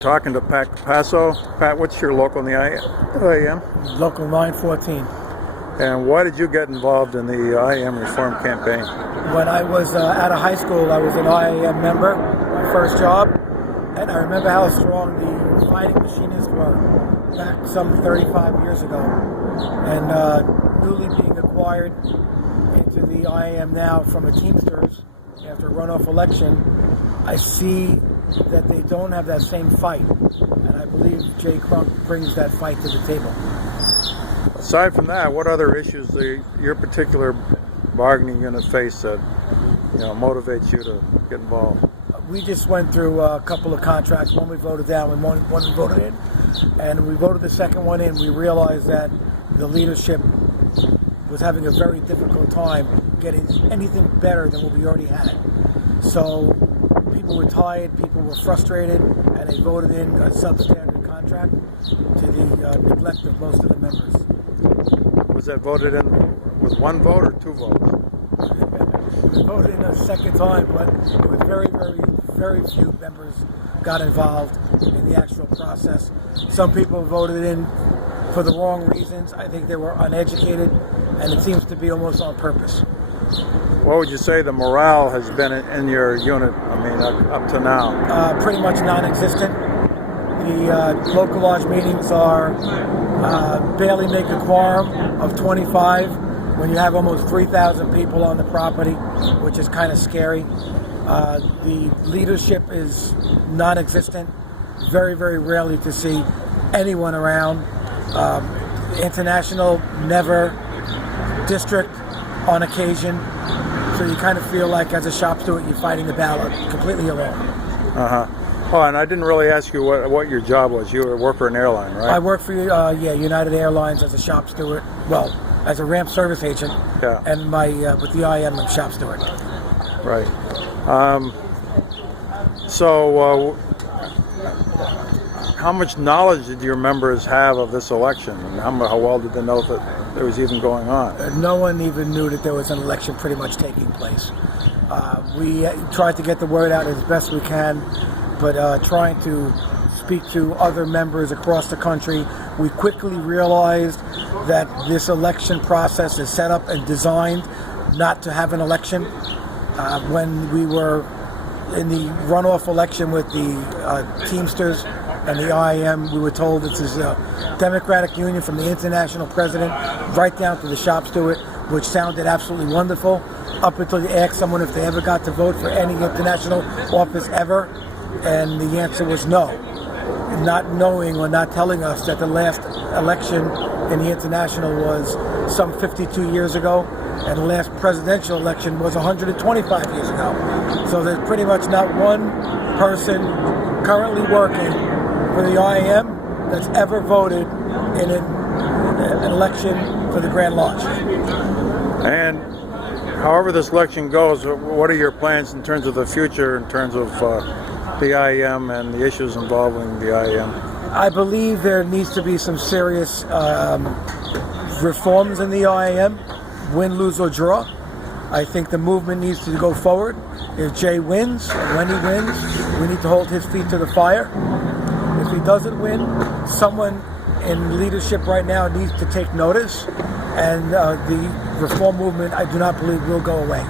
Talking to Pat Capasso. Pat, what's your local in the IAM? Local 914. And why did you get involved in the IAM reform campaign? When I was out of high school, I was an IAM member, my first job, and I remember how strong the fighting machinists were back some 35 years ago. And newly being acquired into the IAM now from a Teamsters after a runoff election, I see that they don't have that same fight, and I believe Jay Crunk brings that fight to the table. Aside from that, what other issues do your particular bargaining unit face that motivates you to get involved? We just went through a couple of contracts. One we voted down, and one we voted in, and we voted the second one in. We realized that the leadership was having a very difficult time getting anything better than what we already had. So people were tired, people were frustrated, and they voted in a substandard contract to the neglect of most of the members. Was that voted in with one vote or two votes? We voted in a second time, but it was very few members got involved in the actual process. Some people voted in for the wrong reasons. I think they were uneducated, and it seems to be almost on purpose. What would you say the morale has been in your unit, up to now? Pretty much non-existent. The local lodge meetings are barely make a quorum of 25 when you have almost 3,000 people on the property, which is kind of scary. The leadership is non-existent. Very rarely to see anyone around. International, never. District, on occasion. So you kind of feel like, as a shop steward, you're fighting the battle completely alone. Oh, and I didn't really ask you what your job was. You work for an airline, right? I work for United Airlines as a shop steward. Well, as a ramp service agent. Yeah. And with the IAM, I'm shop steward. Right. So, how much knowledge did your members have of this election, and how well did they know that it was even going on? No one even knew that there was an election pretty much taking place. We tried to get the word out as best we can, but trying to speak to other members across the country, we quickly realized that this election process is set up and designed not to have an election. When we were in the runoff election with the Teamsters and the IAM, we were told this is a Democratic Union from the international president right down to the shop steward, which sounded absolutely wonderful, up until you asked someone if they ever got to vote for any international office ever, and the answer was no. Not knowing or not telling us that the last election in the international was some 52 years ago, and the last presidential election was 125 years ago. So there's pretty much not one person currently working for the IAM that's ever voted in an election for the Grand Lodge. And however this election goes, what are your plans in terms of the future, in terms of the IAM and the issues involving the IAM? I believe there needs to be some serious reforms in the IAM, win, lose, or draw. I think the movement needs to go forward. If Jay wins, when he wins, we need to hold his feet to the fire. If he doesn't win, someone in leadership right now needs to take notice, and the reform movement, I do not believe, will go away.